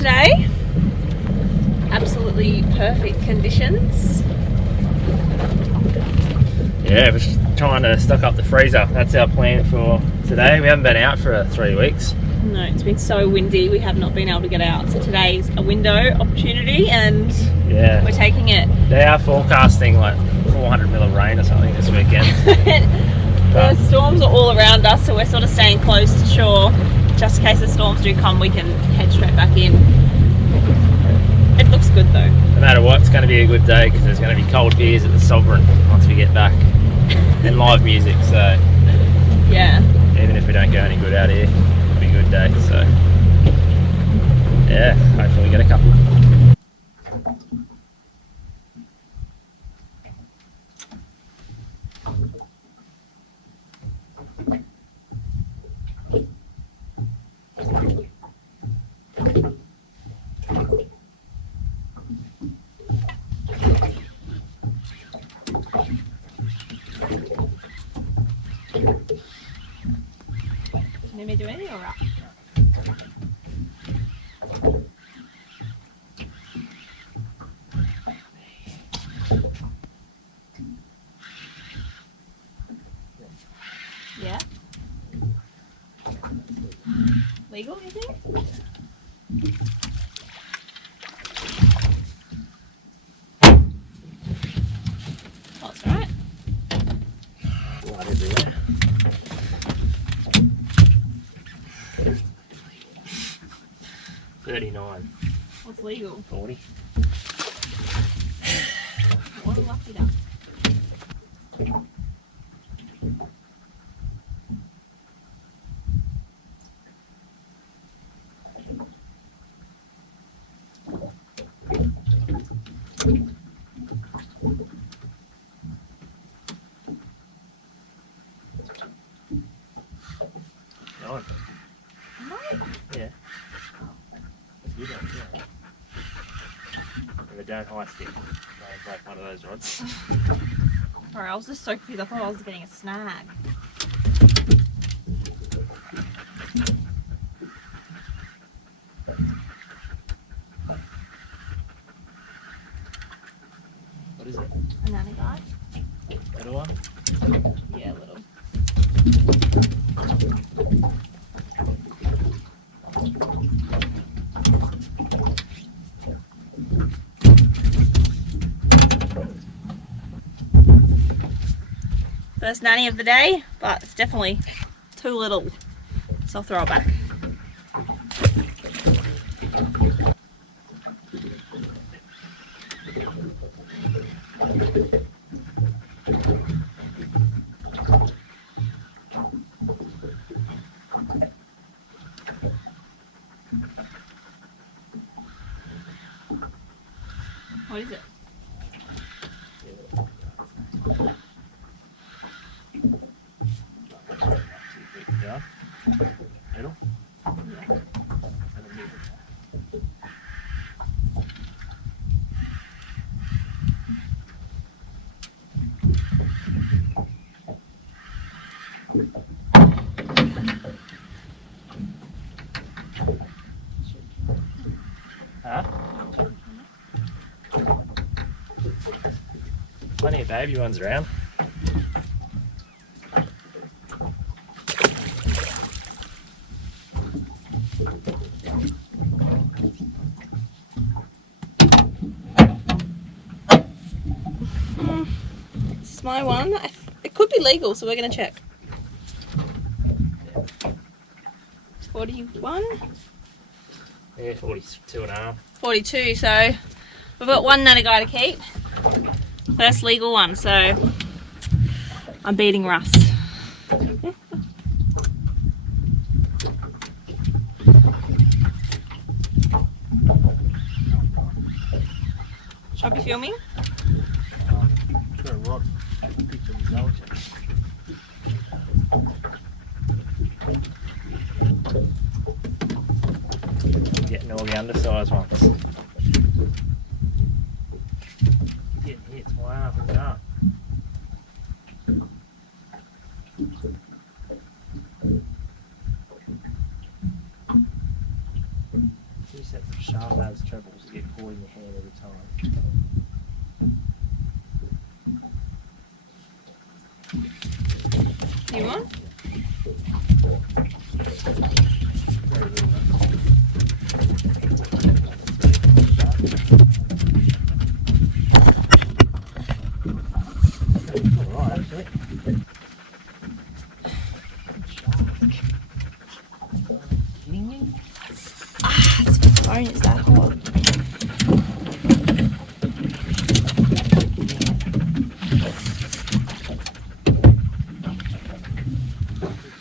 today. Absolutely perfect conditions. Yeah, we're just trying to stock up the freezer. That's our plan for today. We haven't been out for 3 weeks. No, it's been so windy, we have not been able to get out. So today's a window opportunity and Yeah, we're taking it. they are forecasting like 400 mil of rain or something this weekend. The storms are all around us, so we're sort of staying close to shore. Just in case the storms do come, we can head straight back in. It looks good though. No matter what, it's going to be a good day because there's going to be cold beers at the Sovereign once we get back. And live music, so Yeah. even if we don't go any good out here, it'll be a good day. So yeah, hopefully we get a couple. Need me to do anything or right? Yeah? Legal, you think? That's right. Blood everywhere. $39. What's legal? $40. What a lucky duck. $9. Yeah. That's good one, yeah. And the don't high stick. Don't break one of those rods. Sorry, I was just so confused. I thought I was getting a snag. What is it? A nanny guy? Little one? Yeah, a little. First nanny of the day, but it's definitely too little, so I'll throw it back. What is it? Yeah. Little? Huh? Plenty of baby ones around. This is my one. It could be legal, so we're going to check. 41? Yeah, 42 and a half. 42, so we've got one nanny guy to keep. First legal one, so I'm beating Russ. Should I be filming? Got a rod. Picture of his old chap. Getting all the undersized ones. Getting hit way up and down. Two sets of sharp as trebles that get caught in your hand every time. You want? Very little, that's alright, actually. Kidding me? It's my phone, it's that hot.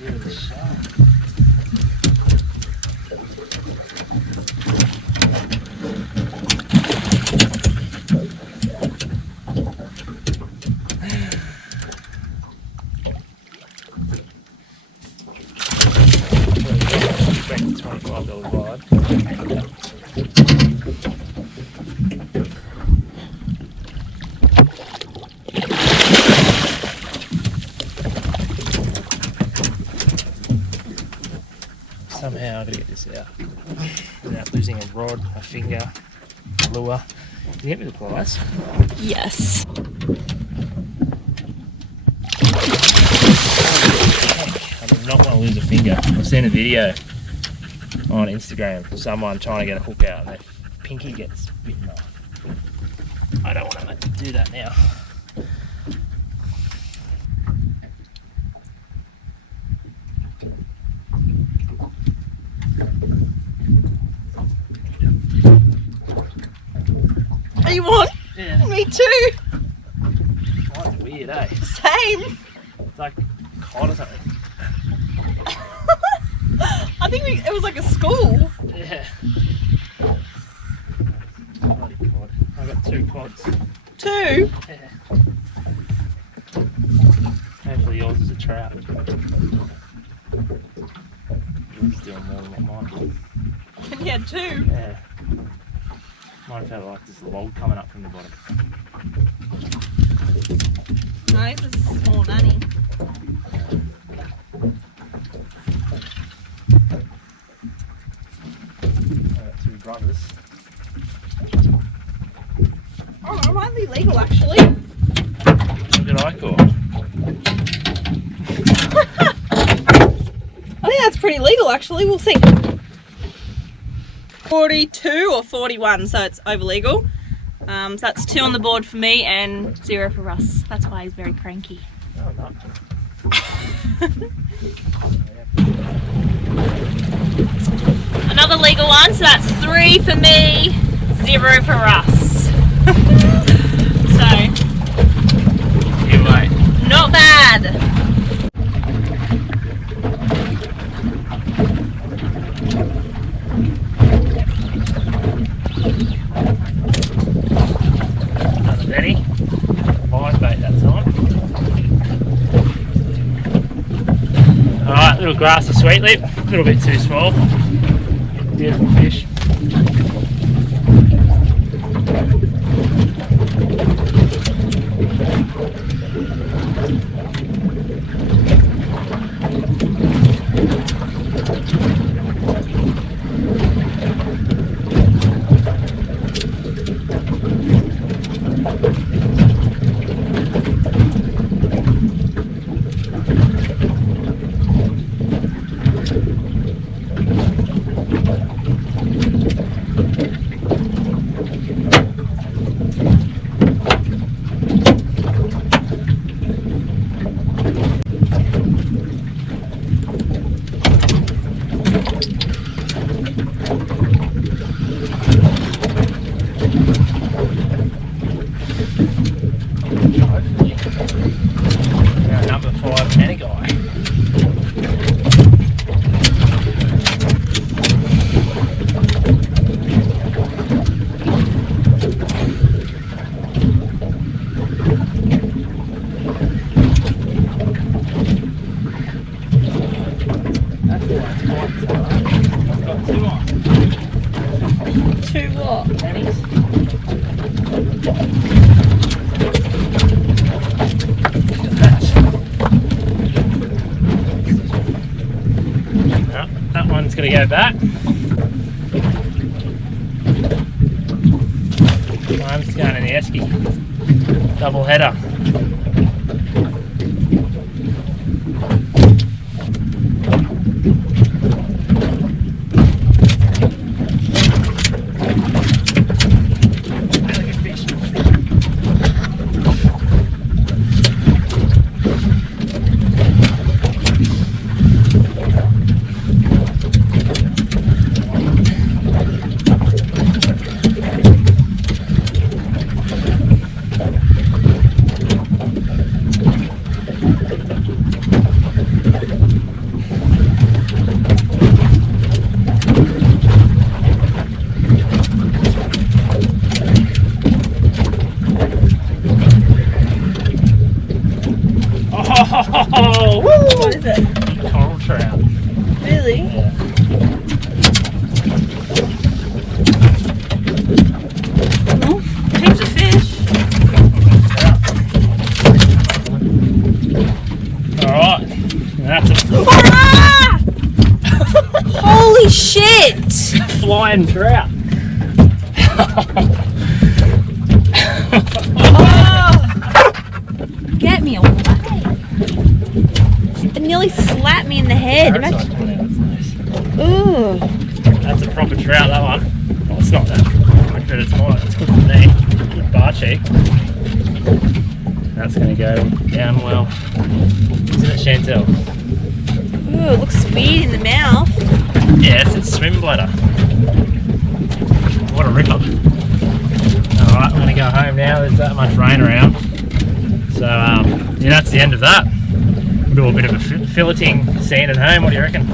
Really sharp. $25 wide. Somehow I've got to get this out without losing a rod, a finger, a lure. Can you get me the pliers? Yes. I do not want to lose a finger. I've seen a video on Instagram of someone trying to get a hook out and their pinky gets bitten off. I don't want to do that now. Are you on? Yeah. Me too. Oh, it's weird, eh? Same. It's like cod or something. I think it was like a school. Yeah. Bloody cod. I got 2 cods. 2? Yeah. Hopefully yours is a trout. Yours is doing more than what mine did. And you had 2? Yeah. Might have had like this log coming up from the bottom. No, this is a small nanny. I got 2 brothers. Oh, it might be legal actually. What did I call? I think that's pretty legal actually, we'll see. 42 or 41, so it's over legal. So that's 2 on the board for me and 0 for Russ. That's why he's very cranky. Oh, no. Another legal one, so that's 3 for me, 0 for Russ. So, Anyway. not bad. Another Benny. Live bait that time. Alright, little grassy sweet lip. A little bit too small. Beautiful fish. Now number 5 nanny guy. That's why it's quite so. I've got 2 on. 2 what? Nannies. That one's going to go back. One's going in the esky. Double header. Oh, woo! What is it? Coral trout. Really? Yeah. Oh, heaps of fish. Alright. That's a Ah! Holy shit! flying trout. Get me away! It nearly slapped me in the head. Parasite coming out, that's nice. Ooh. That's a proper trout, that one. Well, it's not that good, but it's good for me. Good bar cheek. That's going to go down well. Isn't it, Chantel? Ooh, it looks weird in the mouth. Yeah, it's swim bladder. What a ripper. Alright, I'm going to go home now. There's that much rain around. So, yeah, that's the end of that. We'll do a bit of a filleting scene at home. What do you reckon?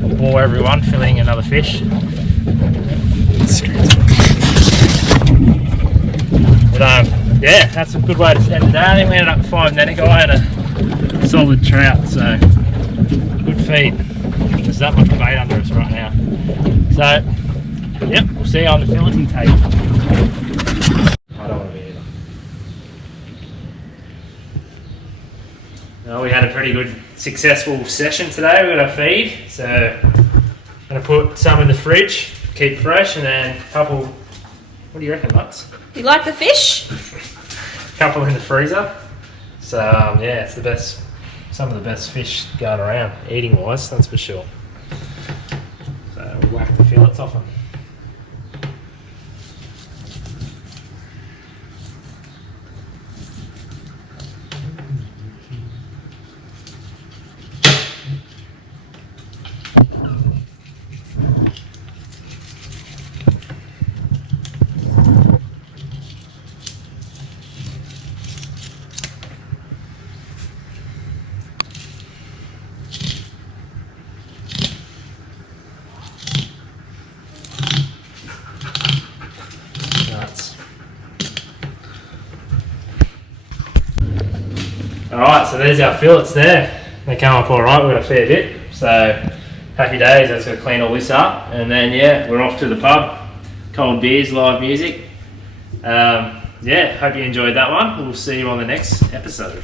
We'll bore everyone filleting another fish. But, yeah, that's a good way to end the day. I think we ended up with 5 net guy and a solid trout. So, good feed. There's that much bait under us right now. So, yep, we'll see you on the filleting table. I don't want to be either. Well, we had a pretty good, successful session today. We got our feed, so I'm going to put some in the fridge, keep fresh, and then a couple. What do you reckon, Lutz? You like the fish? A couple in the freezer. So yeah, it's the best. Some of the best fish going around, eating wise, that's for sure. So we'll whack the fillets off them. Alright, so there's our fillets there. They come up alright, we've got a fair bit. So, happy days, I just got to clean all this up. And then, yeah, we're off to the pub. Cold beers, live music. Yeah, hope you enjoyed that one. We'll see you on the next episode.